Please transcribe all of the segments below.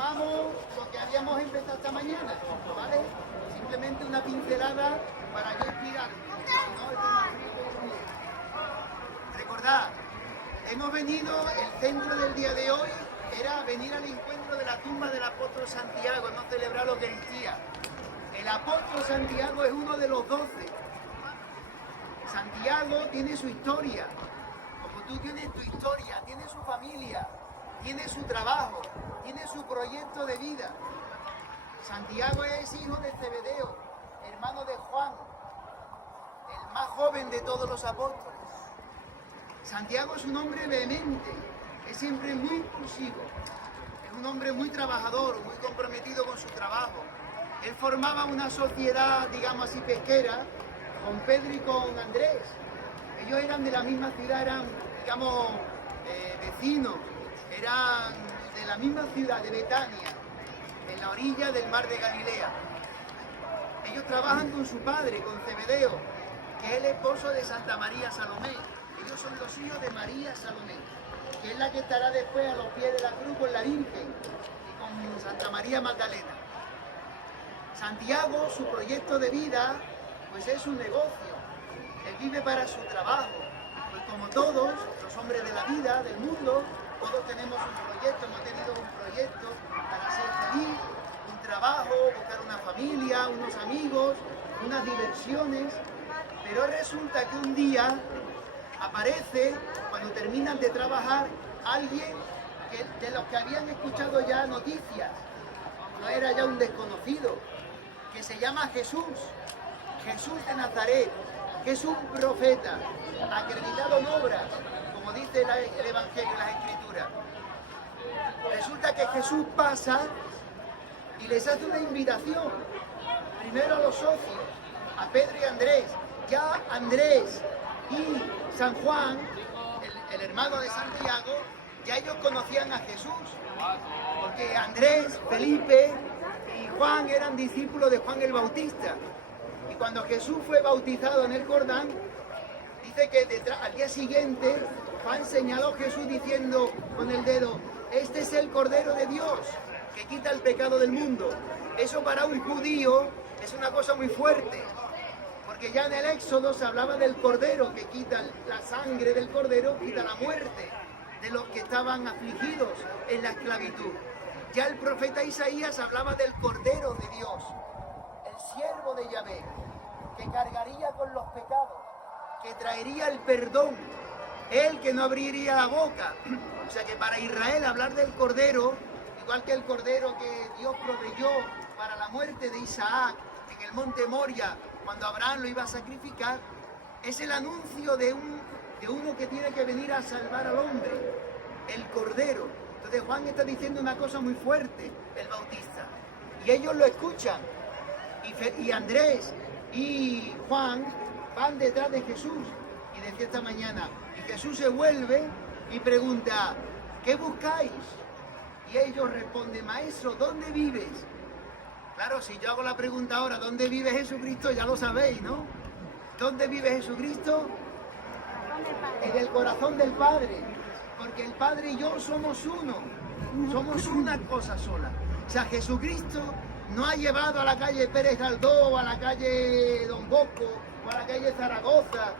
retomamos lo que habíamos empezado esta mañana, ¿vale? Simplemente una pincelada para yo inspirarme, ¿no? Recordad, hemos venido, el centro del día de hoy era venir al encuentro de la tumba del apóstol Santiago, hemos celebrado la Eucaristía. El apóstol Santiago es uno de los 12. Santiago tiene su historia, como tú tienes tu historia, tiene su familia, tiene su trabajo, tiene su proyecto de vida. Santiago es hijo de Zebedeo, hermano de Juan, el más joven de todos los apóstoles. Santiago es un hombre vehemente, es siempre muy impulsivo, es un hombre muy trabajador, muy comprometido con su trabajo. Él formaba una sociedad, digamos así, pesquera, con Pedro y con Andrés. Ellos eran de la misma ciudad, eran, digamos, vecinos, eran de la misma ciudad, de Betania, en la orilla del mar de Galilea. Ellos trabajan con su padre, con Zebedeo, que es el esposo de Santa María Salomé. Ellos son los hijos de María Salomé, que es la que estará después a los pies de la cruz con la Virgen y con Santa María Magdalena. Santiago, su proyecto de vida, pues es un negocio. Él vive para su trabajo. Pues como todos los hombres de la vida, del mundo, todos tenemos un proyecto, hemos tenido un proyecto para ser feliz, un trabajo, buscar una familia, unos amigos, unas diversiones. Pero resulta que un día aparece, cuando terminan de trabajar, alguien de los que habían escuchado ya noticias, no era ya un desconocido, que se llama Jesús, Jesús de Nazaret, que es un profeta, acreditado en obras, como dice el Evangelio, las Escrituras. Resulta que Jesús pasa y les hace una invitación, primero a los socios, a Pedro y Andrés. Ya Andrés y San Juan, el hermano de Santiago, ya ellos conocían a Jesús, porque Andrés, Felipe y Juan eran discípulos de Juan el Bautista. Y cuando Jesús fue bautizado en el Jordán, dice que al día siguiente Juan señaló a Jesús diciendo con el dedo: este es el Cordero de Dios que quita el pecado del mundo. Eso para un judío es una cosa muy fuerte, porque ya en el Éxodo se hablaba del Cordero que quita la sangre del Cordero, quita la muerte de los que estaban afligidos en la esclavitud. Ya el profeta Isaías hablaba del Cordero de Dios, el siervo de Yahvé, que cargaría con los pecados, que traería el perdón, él que no abriría la boca. O sea que para Israel hablar del Cordero, igual que el Cordero que Dios proveyó para la muerte de Isaac en el monte Moria, cuando Abraham lo iba a sacrificar, es el anuncio de uno que tiene que venir a salvar al hombre, el Cordero. Entonces Juan está diciendo una cosa muy fuerte, el Bautista, y ellos lo escuchan, y Andrés y Juan van detrás de Jesús. Y decía esta mañana, y Jesús se vuelve y pregunta: ¿qué buscáis? Y ellos responden: maestro, ¿dónde vives? Claro, si yo hago la pregunta ahora, ¿dónde vive Jesucristo? Ya lo sabéis, ¿no? ¿Dónde vive Jesucristo? En el corazón del Padre, porque el Padre y yo somos uno, somos una cosa sola. O sea, Jesucristo no ha llevado a la calle Pérez Galdós, o a la calle Don Bosco, o a la calle Zaragoza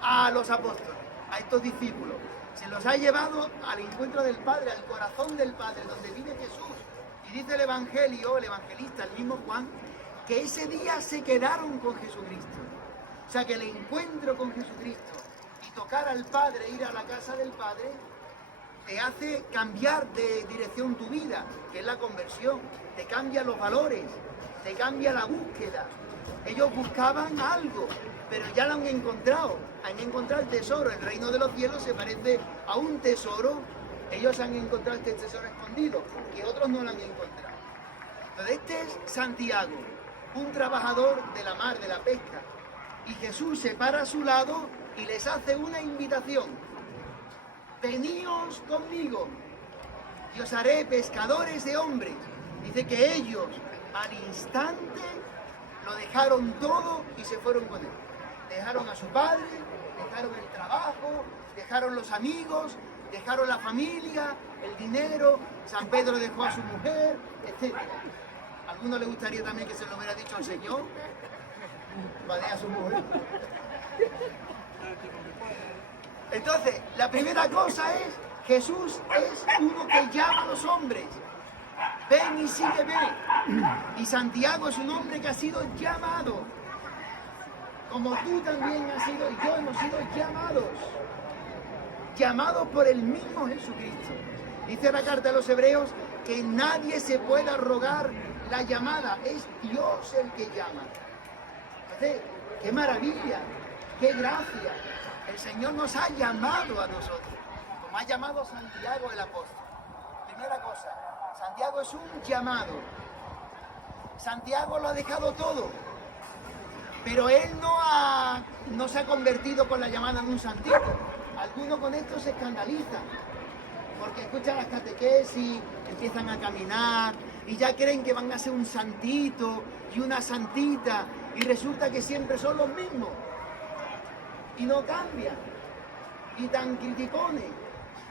a los apóstoles, a estos discípulos. Se los ha llevado al encuentro del Padre, al corazón del Padre, donde vive Jesús. Y dice el Evangelio, el evangelista, el mismo Juan, que ese día se quedaron con Jesucristo. O sea, que el encuentro con Jesucristo y tocar al Padre, ir a la casa del Padre, te hace cambiar de dirección tu vida, que es la conversión, te cambia los valores, te cambia la búsqueda. Ellos buscaban algo, pero ya lo han encontrado el tesoro. El reino de los cielos se parece a un tesoro. Ellos han encontrado este tesoro escondido, que otros no lo han encontrado. Entonces este es Santiago, un trabajador de la mar, de la pesca. Y Jesús se para a su lado y les hace una invitación: veníos conmigo y os haré pescadores de hombres. Dice que ellos al instante lo dejaron todo y se fueron con él. Dejaron a su padre, dejaron el trabajo, dejaron los amigos dejaron la familia, el dinero, San Pedro dejó a su mujer, etc. ¿A alguno le gustaría también que se lo hubiera dicho al Señor? Va a su mujer. Entonces, la primera cosa es, Jesús es uno que llama a los hombres. Ven y sígueme. Y Santiago es un hombre que ha sido llamado. Como tú también has sido y yo hemos sido llamados. Llamados por el mismo Jesucristo. Dice la carta a los Hebreos que nadie se pueda rogar la llamada. Es Dios el que llama. Entonces, ¡qué maravilla! ¡Qué gracia! El Señor nos ha llamado a nosotros, como ha llamado a Santiago el apóstol. Primera cosa, Santiago es un llamado. Santiago lo ha dejado todo, pero él no se ha convertido con la llamada en un santito. Algunos con esto se escandalizan, porque escuchan las catequesis, empiezan a caminar y ya creen que van a ser un santito y una santita, y resulta que siempre son los mismos. Y no cambian, y tan criticones,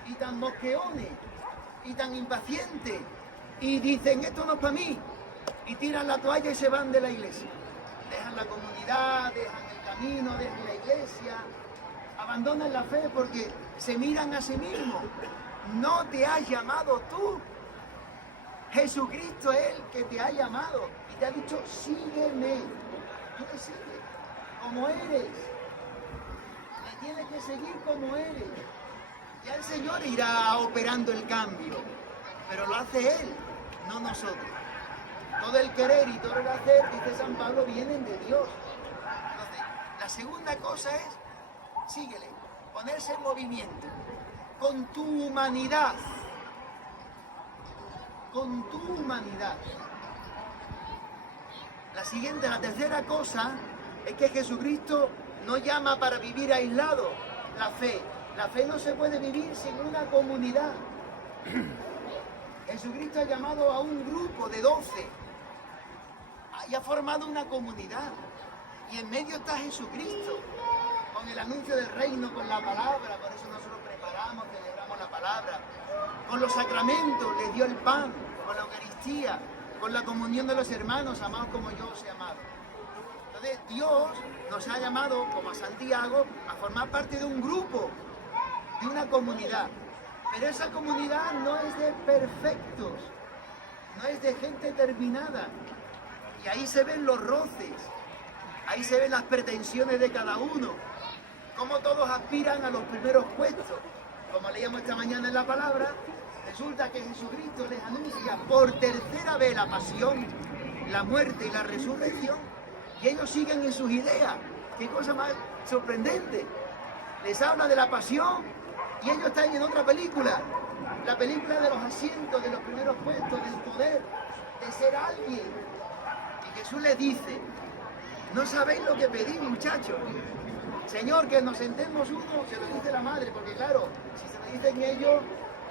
y tan mosqueones, y tan impacientes, y dicen esto no es para mí, y tiran la toalla y se van de la iglesia. Dejan la comunidad, dejan el camino, dejan la iglesia, abandonan la fe porque se miran a sí mismos. No te has llamado tú, Jesucristo es el que te ha llamado y te ha dicho sígueme. Tú le sigues como eres. Tienes que seguir como eres. Ya el Señor irá operando el cambio, pero lo hace Él, no nosotros. Todo el querer y todo el hacer, dice San Pablo, vienen de Dios. Entonces, la segunda cosa es, síguele, ponerse en movimiento, con tu humanidad. Con tu humanidad. La tercera cosa es que Jesucristo no llama para vivir aislado la fe. La fe no se puede vivir sin una comunidad. Jesucristo ha llamado a un grupo de 12 y ha formado una comunidad. Y en medio está Jesucristo, con el anuncio del reino, con la palabra. Por eso nosotros preparamos, celebramos la palabra. Con los sacramentos, les dio el pan, con la Eucaristía, con la comunión de los hermanos, amados como yo os he amado. Entonces Dios nos ha llamado, como a Santiago, a formar parte de un grupo, de una comunidad. Pero esa comunidad no es de perfectos, no es de gente terminada. Y ahí se ven los roces, ahí se ven las pretensiones de cada uno, cómo todos aspiran a los primeros puestos. Como leíamos esta mañana en la palabra, resulta que Jesucristo les anuncia por tercera vez la pasión, la muerte y la resurrección, y ellos siguen en sus ideas. Qué cosa más sorprendente. Les habla de la pasión y ellos están en otra película, la película de los asientos, de los primeros puestos, del poder, de ser alguien. Y Jesús les dice, no sabéis lo que pedís, muchachos. Señor, que nos sentemos uno, se lo dice la madre, porque claro, si se lo dicen ellos,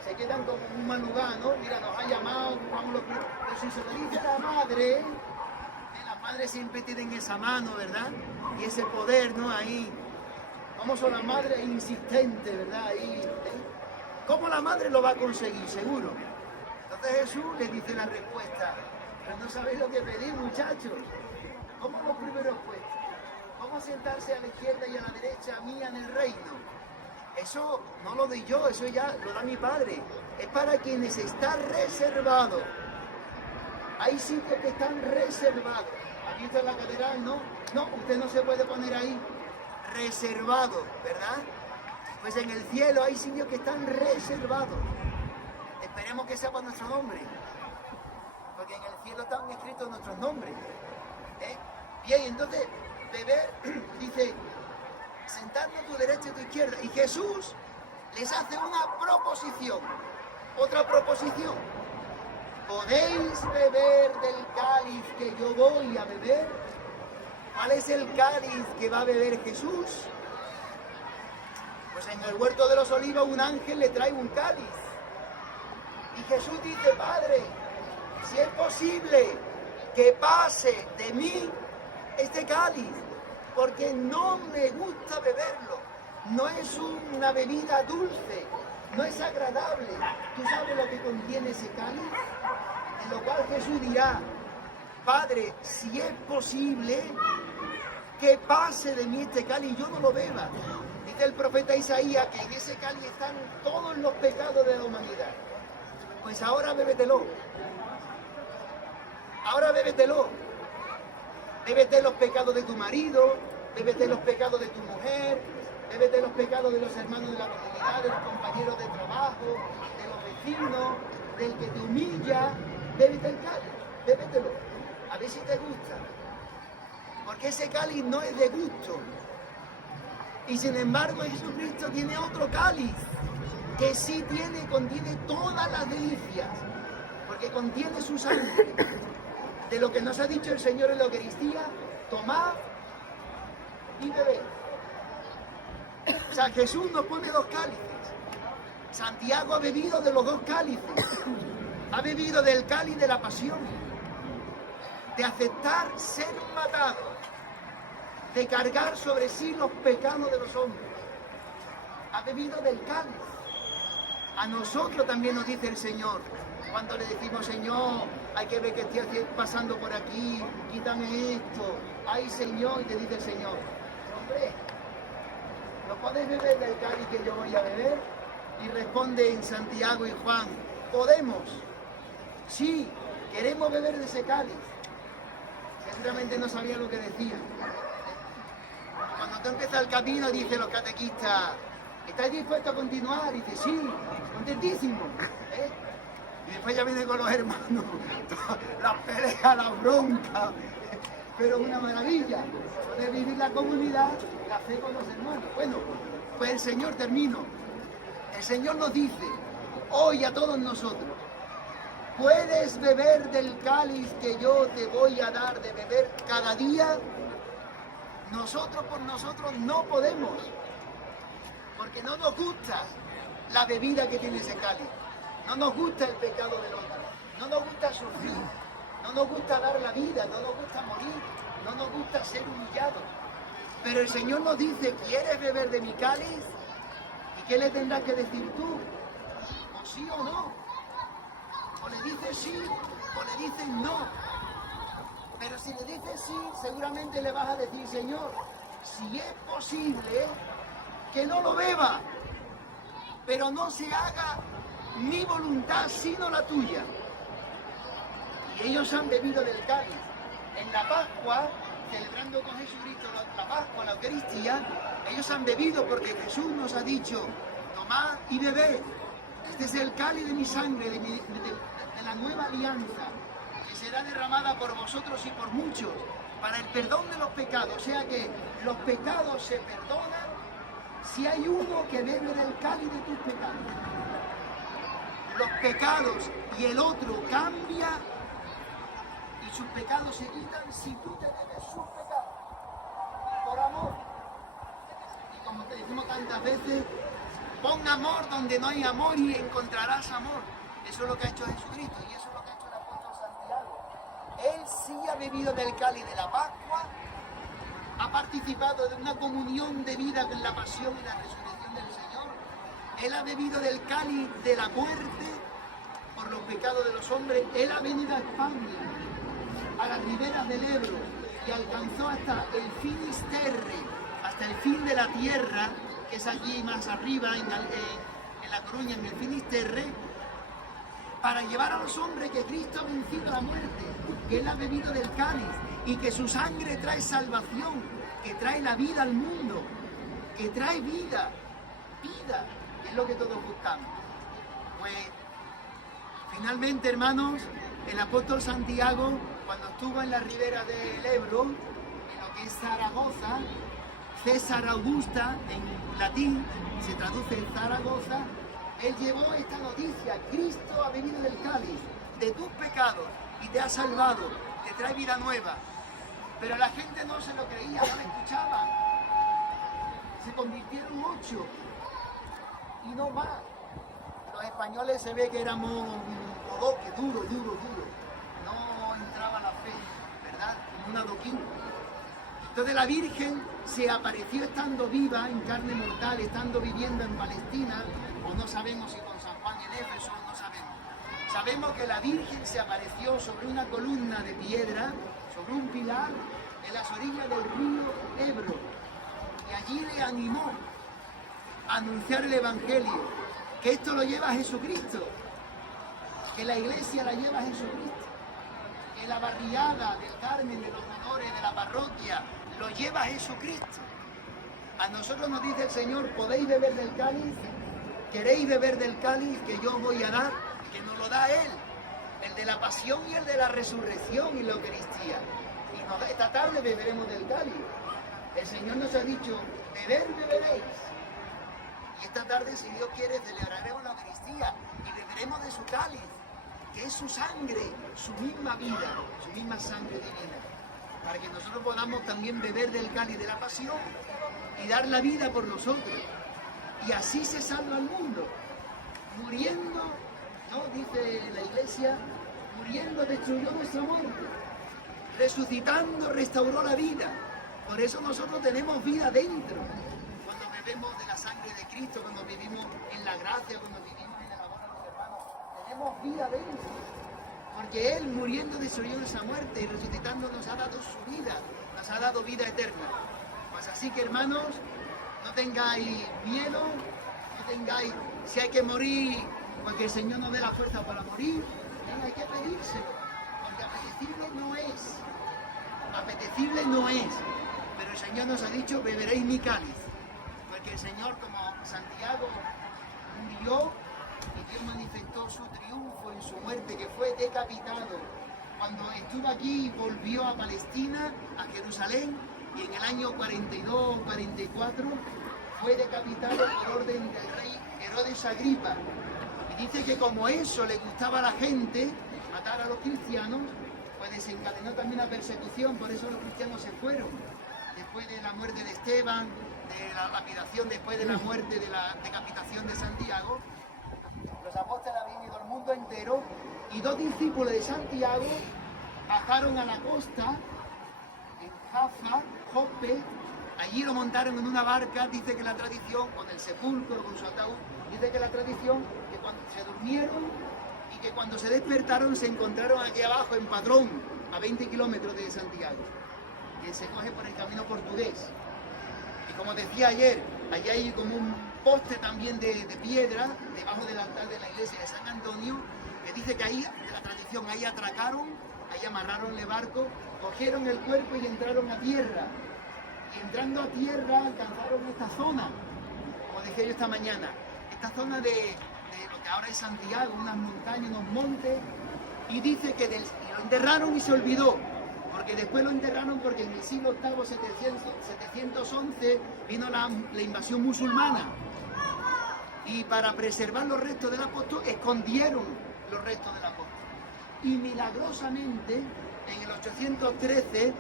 se quedan como en un mal lugar, ¿no? Mira, nos ha llamado, vamos los primeros. Pero si se lo dice la madre, las madres siempre tienen esa mano, ¿verdad? Y ese poder, ¿no? Ahí. ¿Cómo son las madres insistentes, verdad? Ahí, ¿cómo la madre lo va a conseguir? Seguro. Entonces Jesús les dice la respuesta. Pero no sabéis lo que pedís, muchachos. ¿Cómo los primeros puestos? ¿Cómo sentarse a la izquierda y a la derecha mía en el reino? Eso no lo doy yo, eso ya lo da mi Padre. Es para quienes está reservado. Hay sitios que están reservados. Aquí está en la catedral, ¿no? No, usted no se puede poner ahí. Reservado, ¿verdad? Pues en el cielo hay sitios que están reservados. Esperemos que sea para nuestro nombre. Porque en el cielo están escritos nuestros nombres. Bien, entonces, beber, dice, sentadme a tu derecha y a tu izquierda. Y Jesús les hace una proposición. Otra proposición. ¿Podéis beber del cáliz que yo voy a beber? ¿Cuál es el cáliz que va a beber Jesús? Pues en el huerto de los olivos un ángel le trae un cáliz. Y Jesús dice, Padre, si es posible que pase de mí este cáliz, porque no me gusta beberlo. No es una bebida dulce, no es agradable. ¿Tú sabes lo que contiene ese cáliz? En lo cual Jesús dirá, Padre, si es posible que pase de mí este cáliz y yo no lo beba. Dice el profeta Isaías que en ese cáliz están todos los pecados de la humanidad. Pues ahora bébetelo. Ahora bébetelo. Bébete los pecados de tu marido, bébete los pecados de tu mujer, bébete los pecados de los hermanos de la comunidad, de los compañeros de trabajo, de los vecinos, del que te humilla. Bébete el cáliz, bébetelo. A ver si te gusta. Porque ese cáliz no es de gusto. Y sin embargo Jesucristo tiene otro cáliz que sí contiene todas las delicias. Porque contiene su sangre. De lo que nos ha dicho el Señor en la Eucaristía, tomad y bebed. O sea, Jesús nos pone dos cálices. Santiago ha bebido de los dos cálices. Ha bebido del cáliz de la pasión, de aceptar ser matado, de cargar sobre sí los pecados de los hombres. Ha bebido del cáliz. A nosotros también nos dice el Señor, cuando le decimos, Señor, hay que ver que estoy pasando por aquí, quítame esto. Ay, Señor, y te dice el Señor, hombre, ¿no podéis beber del cáliz que yo voy a beber? Y responde en Santiago y Juan, podemos. Sí, queremos beber de ese cáliz. Seguramente no sabía lo que decía. Cuando tú empiezas el camino, dicen los catequistas, ¿estáis dispuestos a continuar? Y dice, sí, contentísimo. Y después ya viene con los hermanos, las peleas, las broncas, pero una maravilla, poder vivir la comunidad, la fe con los hermanos. Bueno, pues el Señor, termino, el Señor nos dice, hoy a todos nosotros, ¿puedes beber del cáliz que yo te voy a dar de beber cada día? Nosotros por nosotros no podemos, porque no nos gusta la bebida que tiene ese cáliz. No nos gusta el pecado del otro, no nos gusta sufrir, no nos gusta dar la vida, no nos gusta morir, no nos gusta ser humillados. Pero el Señor nos dice, ¿quieres beber de mi cáliz? ¿Y qué le tendrás que decir tú? ¿O sí o no? O le dices sí, o le dices no. Pero si le dices sí, seguramente le vas a decir, Señor, si es posible, que no lo beba, pero no se haga mi voluntad sino la tuya. Y ellos han bebido del cáliz. En la Pascua, celebrando con Jesucristo la Pascua, la Eucaristía, ellos han bebido porque Jesús nos ha dicho, tomad y bebed. Este es el cáliz de mi sangre, de la nueva alianza, que será derramada por vosotros y por muchos, para el perdón de los pecados. O sea que los pecados se perdonan si hay uno que bebe del cáliz de tus pecados. Los pecados y el otro cambia y sus pecados se quitan si tú te bebes sus pecados por amor. Y como te decimos tantas veces, pon amor donde no hay amor y encontrarás amor. Eso es lo que ha hecho Jesucristo y eso es lo que ha hecho el apóstol Santiago. Él sí ha bebido del cáliz de la Pascua, ha participado de una comunión de vida con la pasión y la resurrección del Señor. Él ha bebido del cáliz de la muerte por los pecados de los hombres. Él ha venido a España, a las riberas del Ebro, y alcanzó hasta el Finisterre, hasta el fin de la tierra, que es allí más arriba, en La Coruña, en el Finisterre, para llevar a los hombres que Cristo ha vencido la muerte, que Él ha bebido del cáliz, y que su sangre trae salvación, que trae la vida al mundo, que trae vida, que es lo que todos buscamos. Pues finalmente, hermanos, el apóstol Santiago, cuando estuvo en la ribera del Ebro, en lo que es Zaragoza, César Augusta, en latín se traduce en Zaragoza, él llevó esta noticia: Cristo ha bebido del cáliz de tus pecados y te ha salvado, te trae vida nueva. Pero la gente no se lo creía, no lo escuchaba. Se convirtieron 8 y no más. Los españoles se ve que éramos bodoques, duro. No entraba la fe, ¿verdad? Como un adoquín. Entonces la Virgen se apareció estando viva en carne mortal, estando viviendo en Palestina, o no sabemos si con San Juan en Éfeso, no sabemos. Sabemos que la Virgen se apareció sobre una columna de piedra, sobre un pilar, en las orillas del río Ebro, y allí le animó a anunciar el Evangelio, que esto lo lleva a Jesucristo, que la iglesia la lleva a Jesucristo, que la barriada del Carmen, de los honores, de la parroquia, lo lleva a Jesucristo. A nosotros nos dice el Señor, ¿podéis beber del cáliz? ¿Queréis beber del cáliz que yo voy a dar? Que nos lo da Él, el de la pasión y el de la resurrección y la Eucaristía. Y esta tarde beberemos del cáliz. El Señor nos ha dicho, beber, beberéis. Y esta tarde, si Dios quiere, celebraremos la Eucaristía y beberemos de su cáliz, que es su sangre, su misma vida, su misma sangre divina, para que nosotros podamos también beber del cáliz de la pasión y dar la vida por nosotros. Y así se salva el mundo. Muriendo, ¿no? Dice la Iglesia, muriendo destruyó nuestra muerte. Resucitando restauró la vida. Por eso nosotros tenemos vida dentro. Cuando bebemos de la sangre de Cristo, cuando vivimos en la gracia, cuando vivimos en el amor a los hermanos, tenemos vida dentro. Porque Él, muriendo, destruyó nuestra muerte y resucitando nos ha dado su vida, nos ha dado vida eterna. Pues así que, hermanos, no tengáis miedo, no tengáis, si hay que morir, porque el Señor nos dé la fuerza para morir, hay que pedírselo, porque apetecible no es, pero el Señor nos ha dicho, beberéis mi cáliz, porque el Señor, como Santiago murió, y Dios manifestó su triunfo en su muerte, que fue decapitado. Cuando estuvo aquí, volvió a Palestina, a Jerusalén, y en el año 42 44 fue decapitado por orden del rey Herodes Agripa. Y dice que como eso le gustaba a la gente, matar a los cristianos, pues desencadenó también una persecución, por eso los cristianos se fueron. Después de la muerte de Esteban, de la lapidación, después de la muerte, de la decapitación de Santiago, los apóstoles habían ido al mundo entero y 2 discípulos de Santiago bajaron a la costa, en Jaffa, Jope, allí lo montaron en una barca, dice que la tradición, con el sepulcro, con su ataúd, dice que la tradición, que cuando se durmieron y que cuando se despertaron se encontraron aquí abajo en Padrón, a 20 kilómetros de Santiago, que se coge por el camino portugués. Y como decía ayer, allá hay como un poste también de piedra debajo del altar de la iglesia de San Antonio, que dice que ahí, de la tradición, ahí atracaron, ahí amarraron el barco, cogieron el cuerpo y entraron a tierra. Y entrando a tierra alcanzaron esta zona, como decía yo esta mañana, esta zona de lo que ahora es Santiago, unas montañas, unos montes, y dice que lo enterraron y se olvidó. Porque después lo enterraron porque en el siglo VIII, 711, vino la invasión musulmana. Y para preservar los restos del apóstol, escondieron los restos del apóstol. Y milagrosamente, en el 813,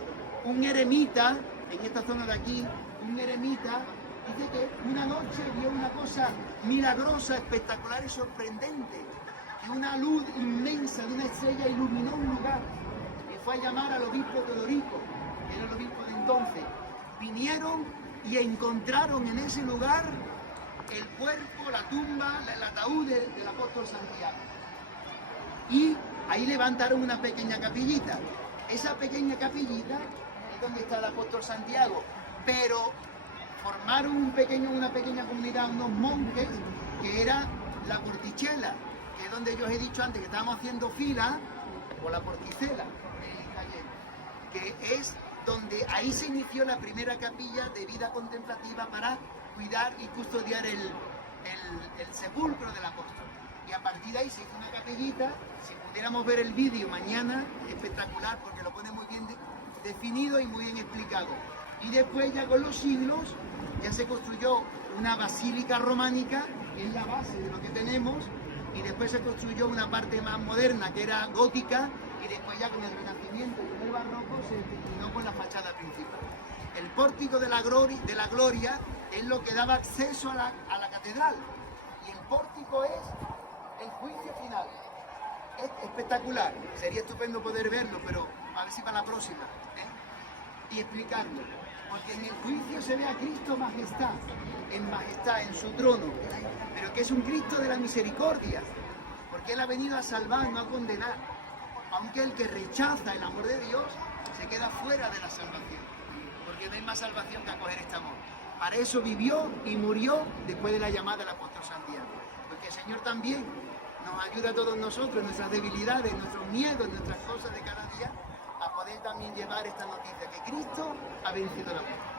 un eremita, en esta zona de aquí, un eremita, dice que una noche vio una cosa milagrosa, espectacular y sorprendente. Que una luz inmensa de una estrella iluminó un lugar. Fue a llamar al obispo Teodorico, que era el obispo de entonces. Vinieron y encontraron en ese lugar el cuerpo, la tumba, el ataúd del apóstol Santiago. Y ahí levantaron una pequeña capillita. Esa pequeña capillita es donde está el apóstol Santiago. Pero formaron una pequeña comunidad, unos monjes, que era la Portichela, que es donde yo os he dicho antes que estábamos haciendo fila, o la Porticela, que es donde ahí se inició la primera capilla de vida contemplativa para cuidar y custodiar el sepulcro del apóstol. Y a partir de ahí se hizo una capellita, si pudiéramos ver el vídeo mañana, espectacular, porque lo pone muy bien definido y muy bien explicado. Y después ya con los siglos ya se construyó una basílica románica, que es la base de lo que tenemos, y después se construyó una parte más moderna, que era gótica, y después ya con el Renacimiento y con el Barroco se terminó con la fachada principal. El pórtico de la gloria es lo que daba acceso a la catedral, y el pórtico es el juicio final. Es espectacular, sería estupendo poder verlo, pero a ver si para la próxima, y explicarlo. Porque en el juicio se ve a Cristo majestad, en su trono, pero que es un Cristo de la misericordia, porque Él ha venido a salvar, no a condenar, aunque el que rechaza el amor de Dios se queda fuera de la salvación, porque no hay más salvación que acoger este amor. Para eso vivió y murió después de la llamada del apóstol Santiago, porque el Señor también nos ayuda a todos nosotros, en nuestras debilidades, en nuestros miedos, en nuestras cosas de cada día, a poder también llevar esta noticia, que Cristo ha vencido la muerte.